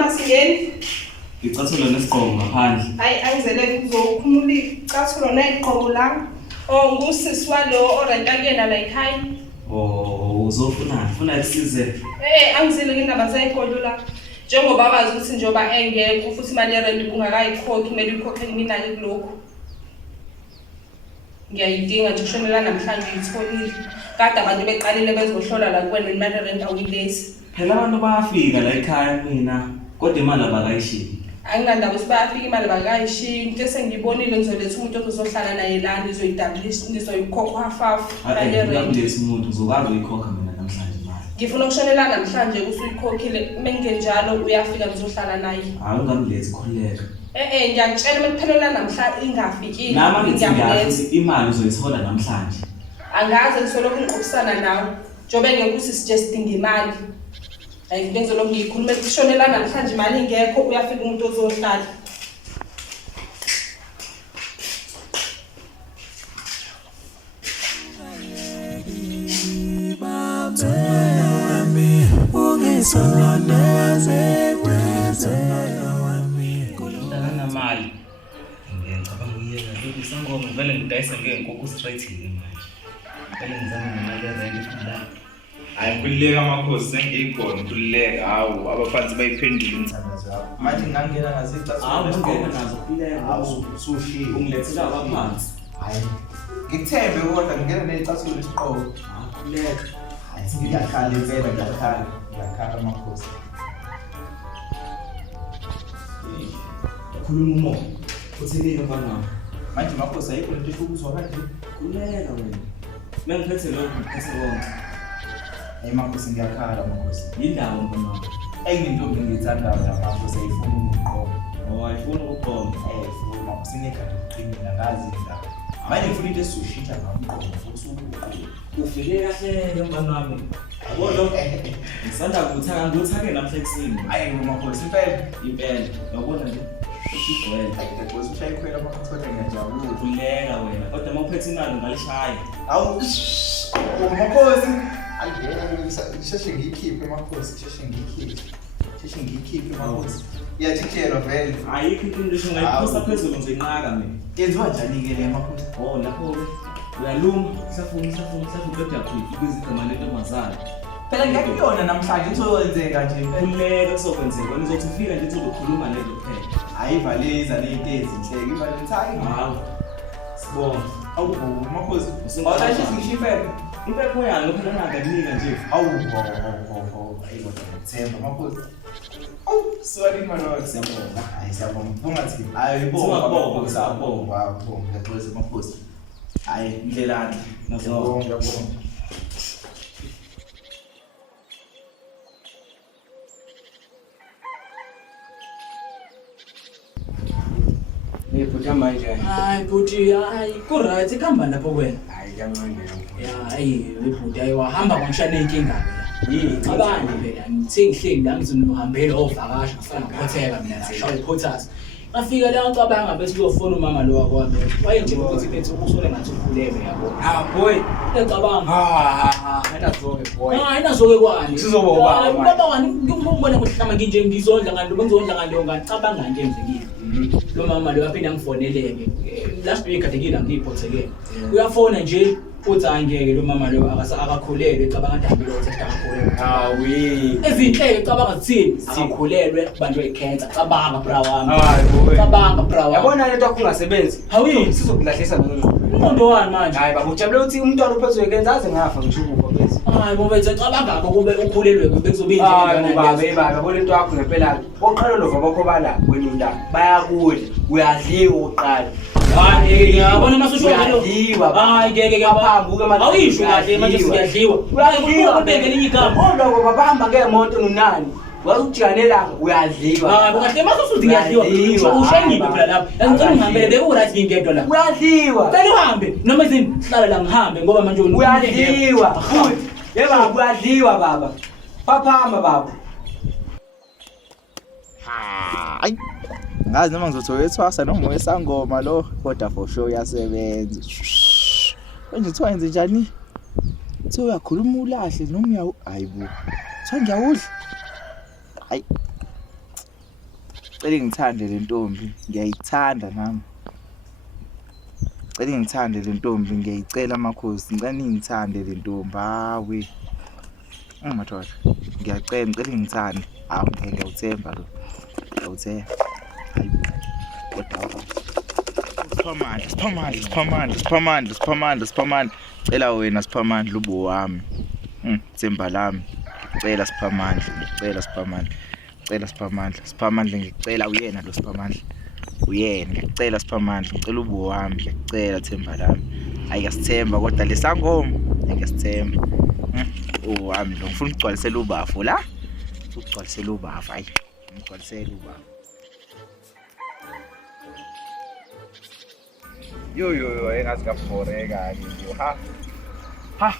masingeni. Ngicathulo nesigqoko ngaphandle. Hayi angizele kuzokhumula icathulo nesigqoko la. Oh ngusisi walo orenta kuyena la ekhaya. Oh ufuna ukusize. Angizile ngendaba zayikolo la. Njengoba bazi ukuthi njoba engekho futhi imali yerent ungakayikhokhi kumele uyikhokhe mina ke kulokho. Ngiyayidinga nje kushonela namhlanje ngitholile. Kade abantu beqalile bezohlola la kuwena imali yerent awuyilesi. Phela abantu bayafika la ekhaya mina kodwa imali abakayishiyi. Angingandaba sibayafika imali bakayishiya into esengiyibonile ngizoletha umuntu ozohlala naye la ngizoyikhokha half imali yerent. Ngiyabulisa umuntu uzokwazi uyikhokha mina namhlanje imali. Ngifuna ukushonela namhlanje usuyikhokhile mengenjalo uyafika ngizohlala naye. Hayi ungamlethi khuleka. Ngiyakutshela mekuphelela namhlanje ingafikile. Nama ngiyazi imali uzoyithola namhlanje. Angaze ngisoloko ngiqophisana nawe. Njobe ngeke usisuggest ngemali. Hayi ngenzelo ngiyikhuluma ukushonela namhlanje imali ingekho uyafika umuntu ozohlala. Mali ngiyacabanga uyeka lokhu sangoma vele ngidayisa ngenkukhu straight yini manje vele ngizama nemali yerent la. Hayi kuleka amakhosi sengiyikhona kuleka hawu abaphansi bayiphendile insana zakho manje ngangena ungena nazo kuleka hawu sushi ungilethela abaphansi. hayi ngikuthembe kodwa ngingena necathulo lesiqoko Kuleka hayi ngiyakhala impela ngiyakhala amakhosi khuluma umoya uthini mfana manje amakhosi ayikho into efukuzwa kanje kuleka wena mengiphethe lokho ngiphethe konke. Makhosi ngiyakhala makhosi Yindaba mfana engintombi ngiyithandayo lamakhosi ayifuna ukuqoma. Ayifuna ukuqoma. Ifuna makhosi nekhanda liqinile ngazi indaba manje ngifuna into esizoshintsha ngamqondo futhi ubuqulu ufike kahle mfana wami yabona ngisanda nguthake namhla ekuseni. Hayi makhosi impela yabona nje usigcwele makhosi ushayikhwela makhosi kodwa ngiyajabula kuleka wena kodwa mawuphethe imali ungalishaya. Awu makhosi sheshe ngiyikhiphe makhosi sheshe ngiyikhiphe makhosi iyajikhelwa vele ayikho into nje ungayiphosa phezulu nje inqaka mina yenziwa njani ke le makhosi lapho uyaluma hlafuna kodwa yakho igama lentombazana phela ngiyakuyona namhlanje uzokwenzeka nje kuleka kuzokwenzeka wena uzothi ufika nje uzokhuluma lento kuphela. Hayi valeza lento ezinhleke ivalentine hawu sibona awu makhosi awulashe singishifele impepho yalo phela ngakanika nje awu ayibo ngithemba makhosi awu sorry manje siyabonga hayi siyabonga bungathi hayi siyabonga ngiyaqolisa makhosi hayi indlelani ngiyabonga Bhuti manje. Hayi bhuti, hayi ku-right ikhamba lapho kwena. Hayi kancane lokho. Ya, hayi bhuti hayi wahamba ngishane inkinga phela. Yini cabani phela ngithe ngihleli la ngizonohambela ovakasha ngifana ngiphotheka mina ngishaye iphothas. Ngafika la ngicabanga bese uyofona umama lo wakwami. Wayenje ukuthi bethi usole ngathi ukhuleme yabo. Boy, ngicabanga. ayinazoke boy. Ayinazoke kwani. Sizoboba. Baba wani ngimbona ngohlama nginje ngizondla kanti bengizondla kanti ngicabanga nje mzekile. Lo mama lo yaphinda ngifoneleke last week kade ngila ngiphothekele uyafona nje uthi angeke lo mama lo akakhulelwe cabanga dambi lo test akakhulelwe Hawi. ezinhleke cabanga kuthini akakhulelwe kubantu becancer cabanga bra wami Hayi boy. cabanga bra wami Yabona lento akungasebenzi. Hawi Sizokulahlisa umuntu wani manje. Hayi baba ujabule uthi umntwana uphethwe icancer aze ngafa ngisho ukufa bese. Hayi ngoba ethi cabanga kube ukhulelwe bekuzobe inje Hayi baba yabona into yakho ngempela oqala lo vabakho bala wena undaba bayakudla uyadliwa uqala. Hayi yabona masusho uyadliwa. Hayi ngeke Baphambuke manje. awuyisho kahle manje siyadliwa uyadliwa ubeke linye igama Kodwa ngoba bahamba ngeemoto nonani wathi ujikanela uyadliwa. Hayi kahle masusuthi ngiyadliwa ushayile phela lapha ngicela ngihambele bekurathi ngingedwa la Uyadliwa. Cela uhambe noma izini hlala la ngihambe ngoba manje uyadliwa futhi yeba uyadliwa baba phaphama baba. hayi ngazi noma ngizothola ethwasa noma wesangoma lo kodwa for sure uyasebenza manje uthiwa yenze njani uthi uyakhuluma ulahle noma hayibo uthiwa ngiyawudla hayi Cela ngithande le ntombi, ngiyayithanda nami. Cela ngithande le ntombi, ngiyayicela makhosi, ngicela ngithande le ntombi. Hawe. Madoda, ngiyacela ngicela ngithande. Hawu ngiyawuthemba lo. Ngiyawuthemba. Hayibo. Kodwa Siphamandla. Cela wena Siphamandla ubo wami. Themba lami. Cela Siphamandla. Siphamandla ngicela uyena lo Siphamandla. Uyena ngiyacela Siphamandla, ngicela ubo wami, ngiyacela themba lami. Hayi ngasithemba kodwa lesangoma ngiyasithemba. Wami lo ngifuna ukugcwalisela ubafu la. Ukugcwalisela ubafu hayi. Ngigcwalisela ubafu. Yo engazi kaforeka ke. Ha.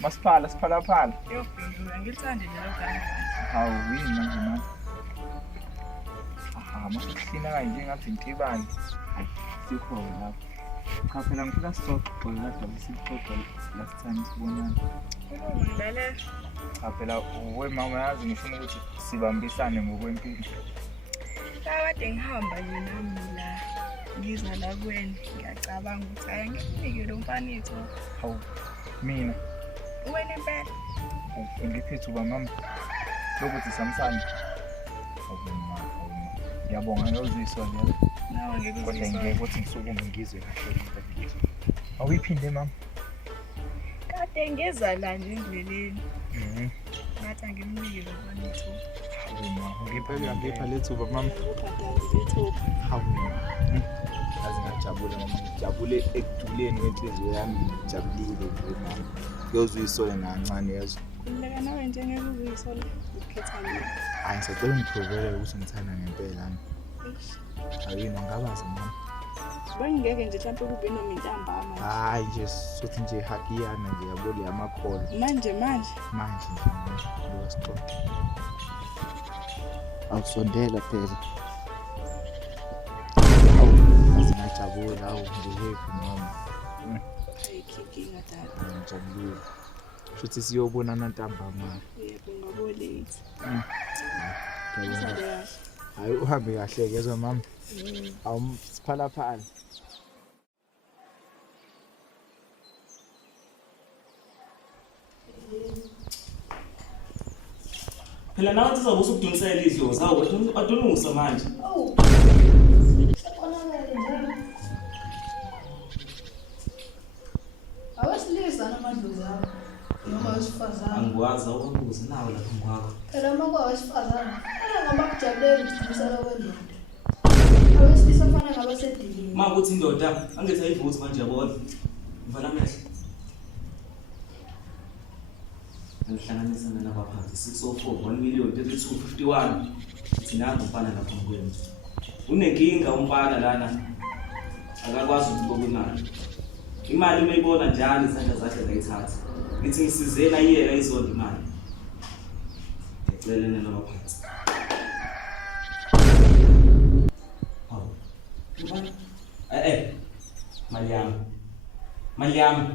Masiphala. Yo, ngilithande lelo gama. Hawu yini manje manje. Masihlina kanje ngathi ngitibani. Hayi, sikhona lapho. Cha phela ngifuna sixoxe lapha sixoxe last time sibonana. Ngidlale. Cha phela mama yazi ngifuna ukuthi sibambisane ngokwempilo. Kade ngihamba nje nami la. Ngiza la kuwena. Ngiyacabanga ukuthi ayangifike lo mfanitho. Hawu. Mina. Wena impela. Ngiphethe uba mama. Lokuthi samsana. Ngiyabonga ngiyoziswa nje. Nawe ngikuziswa. Kodwa ngeke ukuthi ngisukume ngizwe kahle. Awuyiphinde mama. Kade ngeza la nje endleleni. Ngathi ngimnike lo mfanitho. Ngipha lethuba mama. Hawu. Ngajabula mama, ngijabule ekuduleni kwenhliziyo yami, ngijabulile nje mama. Ngiyozwiswa kancane yazo. Ngileka nawe nje ngeke uzuyisole ukukhetha mina. Hayi ngicela ngiprovele ukuthi ngithanda ngempela nami. Ayini ngabaza mama. Bengeke nje mhlawumbe kube noma intambama. Hayi nje sothi nje hakiyana nje yabona yamakhola. Manje nje lo stop. Awusondela phela. Ngijabula awu ngihappy mama. Hayi kiki ngadala. Ngijabulile. Futhi siyobonana ntambama. Yebo ngabole. Hayi uhambe kahle kezwe mama. Siphala. Phela nawe sizobe usukudonsela izlo zawo adonisa manje. Awesilisa namadlozi akho noma wesifazane. Angikwazi ukubuza nawe lapha ngwakho. Phela uma kwawesifazane, ngoba kujabulela ukudlulisela kwendoda. Awesilisa kufanele ngabasedilini. Uma kuthi indoda angithi ayivuthi manje yabona. Mvala amehlo. Ngihlanganisa mina baphansi 604 1,3251 thina ngumfana lapha ngweni. Unenkinga umfana lana. Akakwazi ukuqoqa imali mayibona njalo izandla zakhe zayithatha. Ngithi ngisizena yiyela izonda imali. Ngicela nina baphansi. Hawu. Mali yami.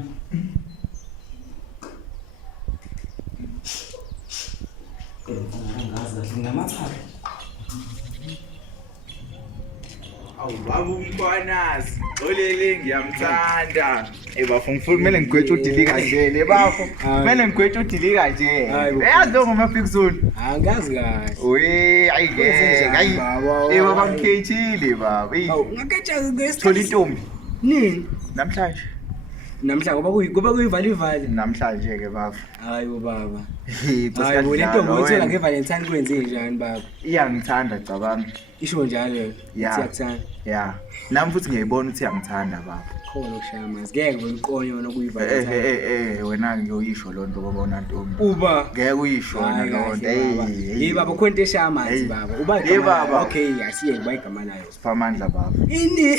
Ngazi ngamathaka. Awu baba umkhwanazi, xolele ngiyamthanda. Bafo ngifuna kumele ngigwethe udilika nje bafo. Kumele ngigwethe udilika nje. Uyazi lo ngoma fix zone. Angazi kahle. Hayi ngeke. Hayi. Baba ngikhethile baba. Ngaketsha ngesikhathi. Thola intombi. Nini? Namhlanje Ngoba kuyivali. Namhlanje ke baba. Hayi baba. Hayi le ntombi oyithola ngeValentine kwenze njani baba? Iyangithanda cabanga. Isho njalo Iyakuthanda. Yeah. Nami futhi ngiyibona ukuthi iyangithanda baba. Khona ukushaya amazi. Ngeke uyiqonye wona kuyiValentine. Wena ngiyoyisho lonto ngoba una ntombi. Uba ngeke uyisho wena lonto. Hey baba khonto eshaya amanzi baba. Uba baba. Okay, asiye kuba igama layo. Siphamandla baba. Ini?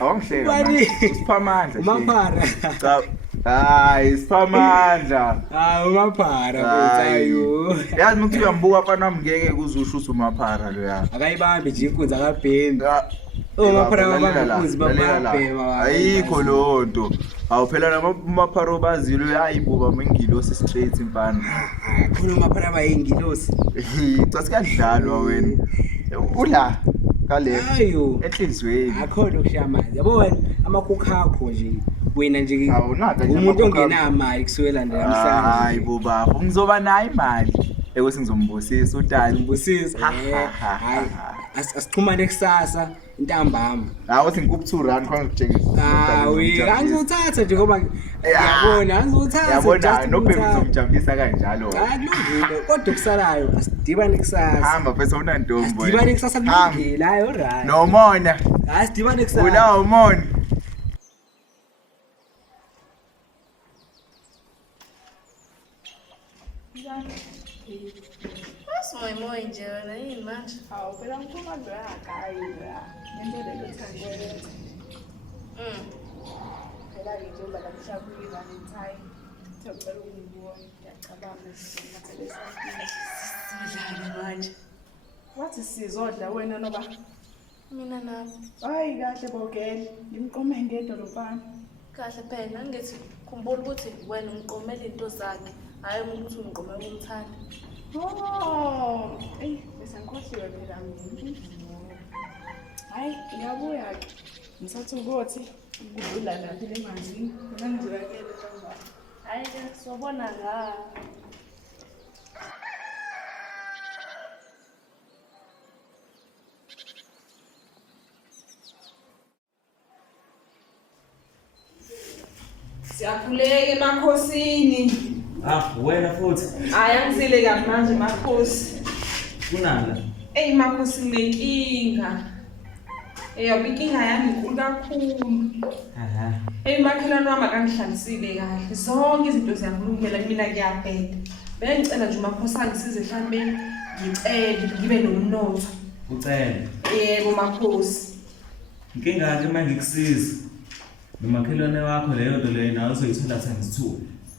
Awungihleka. Siphamandla. Umaphara. Cha. Hayi Siphamandla. Umaphara mfethu. Yazi ukuthi uyambuka afana nami ngeke kuzusho ukuthi umaphara lo ya. Akayibambe nje inkunzi akabhembi. ayikho leyo nto. Awuphela namapharo bazilo yayibuba mengilosi straight imfana. Khona maphara bayingilosi. Cha sikadlalwa wena. Ula kale Hayo. enhlizweni. Akhona ukushamaza. Yabo wena amakhukha akho nje. Wena nje Awunaka nje umuntu ongenamali kusuela nje namhlanje. Hayi bo baba, ngizoba nayo imali. Ekuthi ngizombusisa utali. Mbusisi. Hayi. Asixhumane kusasa intambama. Hawu uthi ngikuphi 2 rand khona ngikutshengisa. We, angizothatha nje ngoba yabona, angizothatha. Yabona nobheki uzomjabulisa kanjalo. Kulungile, kodwa kusalayo asidibane kusasa. Hamba phela unantombo. Asidibane kusasa kulungile, hayi alright. Nomona. Asidibane kusasa. Ula umona. Moy nje wena yini manje? Hawu phela ngiphuma nje akayi la. Into le thangwenza. Phela ke njengoba la mhlawumbe Valentine. Ngicela ukungibona, ngiyacabanga Sidlala manje. wathi sizodla wena noba. Mina nami. Hayi kahle bogele, ngimqome ngedolobhana. Kahle phela ngithi khumbula ukuthi wena umqomela into zakhe, hayi ukuthi umqomela umthanda. Oh, bese ngikhohliwe phela mina. Hayi, ngiyabuya ke. Ngisathi ukuthi ukudlula lapha emanzini, mina ngizokele kanjani. Hayi ke sobona nga. Siyakhuleka emakhosini. Wena futhi. Hayi angizile kabi manje makhosi. Kunala. Makhosi nginenkinga. Yabe inkinga yami inkulu kakhulu. Makhelwane wami akangihlalisile kahle. Zonke izinto ziyakulungela mina ngiyabheda. Bengicela nje makhosi angisize mhlambe ngicela ngibe nomnotho. Ucela. Yebo makhosi. Inkinga yakhe manje ngikusiza. Nomakhelwane wakho leyo nto leyo nawe uzoyithola times 2.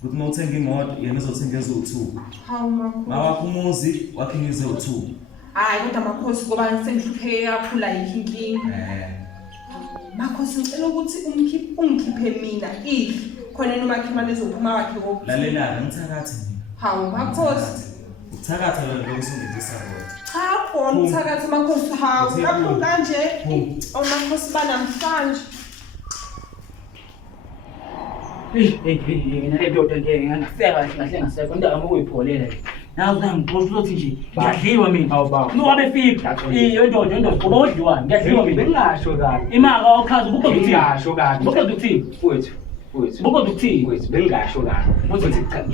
Ukuthi uma uthenga imoto yena uzothenga ezo2. Hawu makhosi. Mawakho umuzi wakhe ngizo2. Hayi kodwa makhosi ngoba sengihlupheke kakhulu ayikho inkinga. Makhosi ngicela ukuthi ungikhiphe mina khona nomakhelwane ezophuma wakhe ngoku. Lalela ngithakathi mina. Hawu makhosi. Uthakatha lo kusungithisa kodwa. Cha khona uthakatha makhosi hawu lapho kanje. Makhosi banamhlanje. Mina le ndoda nje ngangifeka kahle ngasekho indaba ngokuyipholela nje. Nawu ngangixoxa ukuthi nje ngiyadliwa mina. Nowabe fika. Indoda kuba odliwa ngiyadliwa mina. Bengasho kabi. Imaka awukhaza ubukho ukuthi Bengasho kabi. ubukho ukuthi Wethu. ubukho ukuthi Wethu bengasho kabi. Ukuthi cha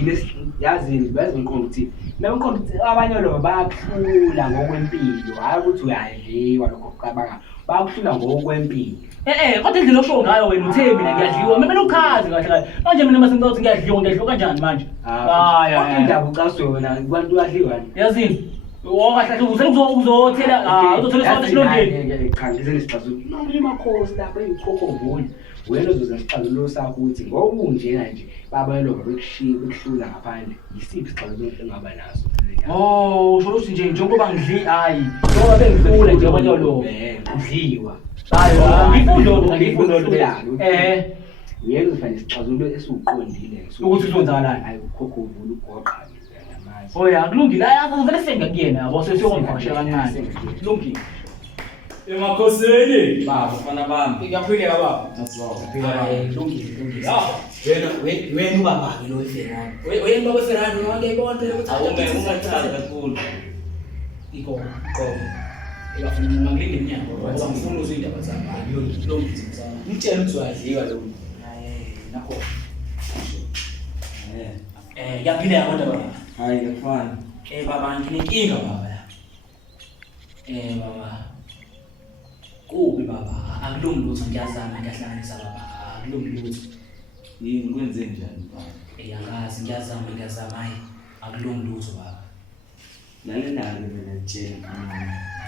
yazini bazinqondo ukuthi nabonqondo ukuthi abanye lo bayakhula ngokwempilo hayi ukuthi uyadliwa lokho kucabanga bayakhula ngokwempilo. Kodwa indlela osho ngayo wena uthe mina ngiyadliwa mina ukhazi kahle kahle manje mina mase ngithi ngiyadliwa kanjani manje Hayi indaba ucaswe wena kubantu uyadliwa yazini wakahle uzothela uzothola isiphatho esilondeni cha ngizeni isiphatho noma imakhosi lapha eyikhokhovuni wena uzoze isixazululo sakho ukuthi ngokunjena nje babayelo bekuhlula ngaphandle yisiphi isixazululo engaba naso usho ukuthi nje njengoba ngidli hayi ngoba bengikhula nje abanye lo udliwa hayi ngifundo yena ufanele isixazululo esiqondile ukuthi uzonzakalani hayi ukhokhovuni ugoqa ngamanje kulungile vele senga kuyena yabo sesiyongivakashela kancane kulungile Emakhosini baba fana bami. Ngiyaphila baba. Kulungile. Wena ubaba ke lo eFerrari. Wena baba eFerrari ngiyayibona phela ukuthi Ungathanda kakhulu. Iko. Ngiyafuna ngilinde inyanga ngoba ngifuna uzindaba zami. Kulungile sana. Ngitshela ukuthi uyadliwa lo. Nakho. Ngiyaphila yabona baba. Hayi ngifana. Baba nginenkinga baba la. Baba. Kubi baba, akulungi lutho ngiyazama ngiyahlanganisa baba, akulungi lutho. Yini kwenze njani baba? Angazi ngiyazama hayi, akulungi lutho baba. Lalela-ke mina ngitshela.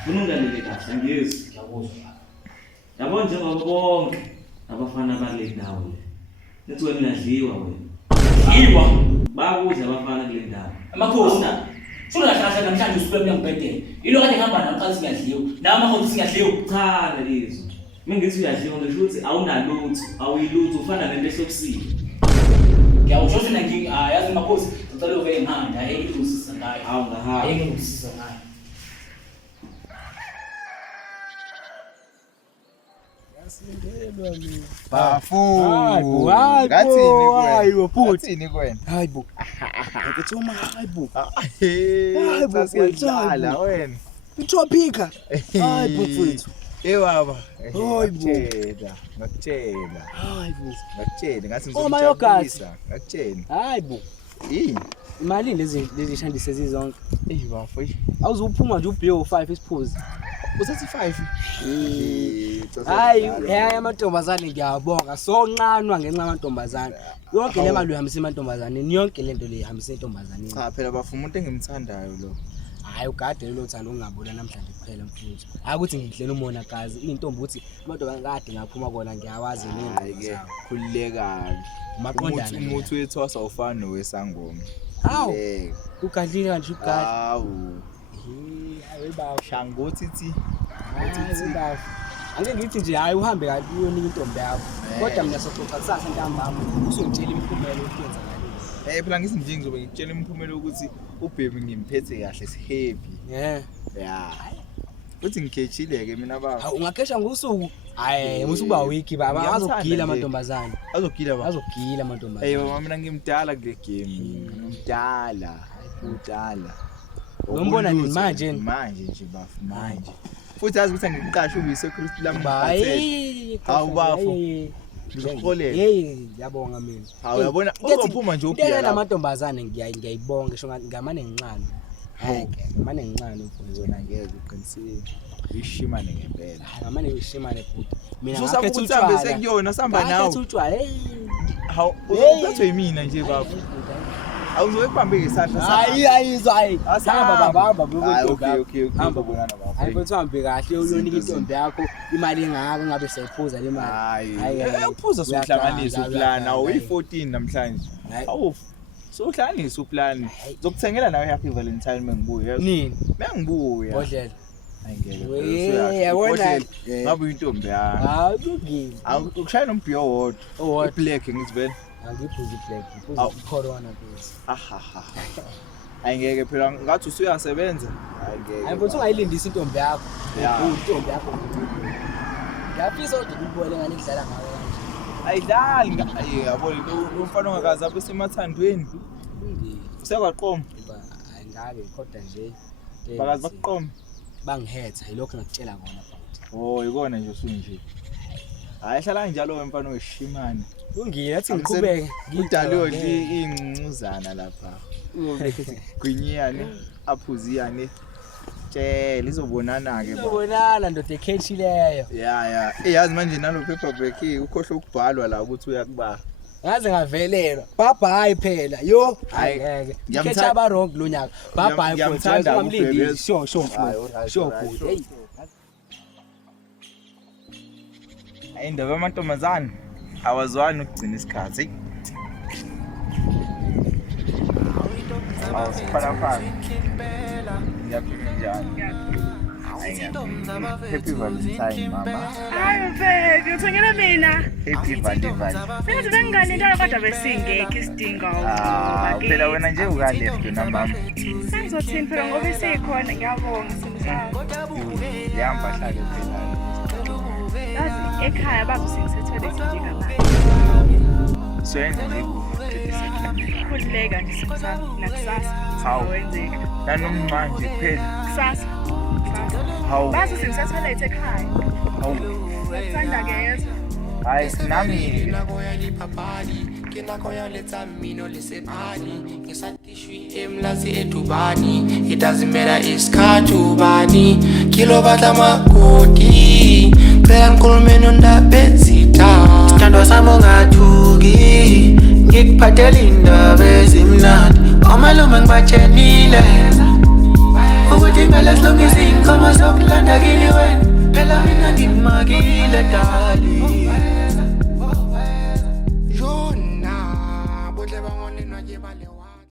Funa ungalele kahle angizwi. Ngiyakuzwa baba. Yabo njengoba bonke abafana bale ndawo le. Nithi wena uyadliwa wena. Dliwa. Bayakudla abafana kule ndawo. Amakhosi. Sura kahle namhlanje usuke mina ngibhedele. Yilo kade ngihamba nami qala singiyadliwa. Nama manje singiyadliwa. Cha lelizo. Mingithi uyadliwa ngisho ukuthi awunalutho, awuyilutho ufana nento ehlobisile. Ngiyawusho ukuthi nangi yazi makhosi ngicela uvele ngihamba ayeke usisa ngayo. Hawu ngahamba. Ayeke usisa ngayo. Bafu. Ngathini kwena? Hayibo. Ngikuthuma hayibo. Hayibo siyadlala wena. Uthopika. Hayibo mfowethu. Baba. Hayibo. Ngakutshela. Hayibo. Ngakutshela ngathi ngizokujabulisa. Ngakutshela. Hayibo. Yini? Imali lezi shandise zizonke. Bafu. Awuzuphuma nje ubhiyo 5 isiphuzi. Usathi 5. Hayi, amantombazane ngiyabonga. Sonqanwa ngenxa yamantombazane. Yonke le mali uyihambisa emantombazaneni, yonke lento le ihambisa entombazaneni. Cha phela bafu umuntu engimthandayo lo. Hayi ugade lo thando ungabona namhlanje kuphela mfuthu. Hayi ukuthi ngidlela umona kazi intombi uthi amantombazane kade ngaphuma kona ngiyawazi nengqondo zawo. Khulilekayo. Maqondana. Umuthi wethwasa ufana nowesangoma. Hawu. Ugadlile kanje ugade. Hawu. Hayi bawo. Shangothi thi. Hayi bawo. Ake ngithi nje hayi uhambe kathi uyonika intombi yakho. Kodwa mina soxoxa kusasa ntambama usongitshela imiphumela ukwenza ngalo. Phela ngithi nje ngizobe ngikutshela imiphumela ukuthi uBhemi ngimphethe kahle si happy. Yeah. Uthi ngikhechile ke mina baba. Hawu ungakhesha ngosuku. Hayi musuba week baba azogila amantombazane. Azogila baba. Azogila amantombazane. Mama mina ngimdala kule game. Ngimdala. Udala. Ngombona nini manje? Manje nje bafu manje. Futhi azi ukuthi ngiqashe uyise Kristu lami. Hayi. Hawu bafu. Ngixolele. Hey, yabonga mina. Hawu yabona uzophuma nje ubhiya. Ngiyela amantombazane ngiyayibonga ngisho ngamane ngincane. Hayi ke, ngamane ngincane mfowethu wena ngeke uqinisile. Ishimane ngempela. Ngamane uyishimane futhi. Mina ngakhetha utshwala sekuyona samba nawe. Ngakhetha utshwala. Hawu, uzokuthwa yimina nje bafu. Awuzokubambe ngesandla sakho. Hayi. Hamba baba okay. Hamba bonana baba. Hayi mfowethu hambe kahle uyonika intombi yakho imali engaka ngabe seyiphuza le mali. Hayi. Uphuza sokuhlanganisa uplan awu uyi14 namhlanje. Awu. Sokuhlanganisa uplan. Zokuthengela nawe happy valentine mengibuya. Nini? Mengibuya. Bodlela. Ayingeke. Yabona. Ngabe intombi yakho. Hayi kugini. Ukushaya nombhiyo wodwa. Black ngithi vele. Angiphuzi black, ngiphuzi corona please. Ayingeke phela ngathi usuyasebenza. Ayingeke. Hayi mfowethu ungayilindisa intombi yakho. Intombi yakho. Ngiyafisa ukuthi ngibone ngani kudlala ngawe kanje. Ayidlali yabona lo mfana ongakazi apha semathandweni. Usekwaqoma. Ayingabe kodwa nje. Bakazi baqoma. Bangihetha yilokho ngakutshela kona futhi. Yikona nje usunje. Hayi hlala njalo wemfana weshimane. Ungile athi ngiqhubeke ngidalo ingcuzana lapha. Gwinyane aphuziyane. Tshela izobonana ke baba. Izobonana ndoda ekhethileyo. Yeah. Yazi manje nalo paperback ukhohle ukubhalwa la ukuthi uyakuba. Ngaze ngavelelwa. Bye phela. Yo, ngeke. Ngikhetha aba wrong lo nyaka. Bye futhi ungamlindi. Sure. Hey. Indaba yamantombazane awazwani ukugcina isikhathi. Awusiphala. Ngiyaphila njani? Happy Valentine mama. Hayi mfethu, uthengele mina. Happy Valentine. Futhi bengingalindela kodwa besingekho isidingo. Phela wena nje ukaleft na mama. Sengizothini phela ngoba isikhona ngiyabonga simsana. Yamba hlake phela. Yazi ekhaya babusingisethwele nje ngamanje. Swenze nje Khulileka nje simsana nakusasa. Awenzeka. Nanomanje phela. Kusasa. Hawu. Bazi singisethwele ekhaya. Hawu. Sanda ngeza. Hayi sinami. It doesn't matter isikhathi ubani kilo batla makoti phela ngikhulume nondaba ezitha sithandwa sami ongathuki ngikuphathela indaba ezimnandi amalume ngibatshelile ukuthi ngale silungisa inkomo zokulanda kini wena phela mina ngimakile da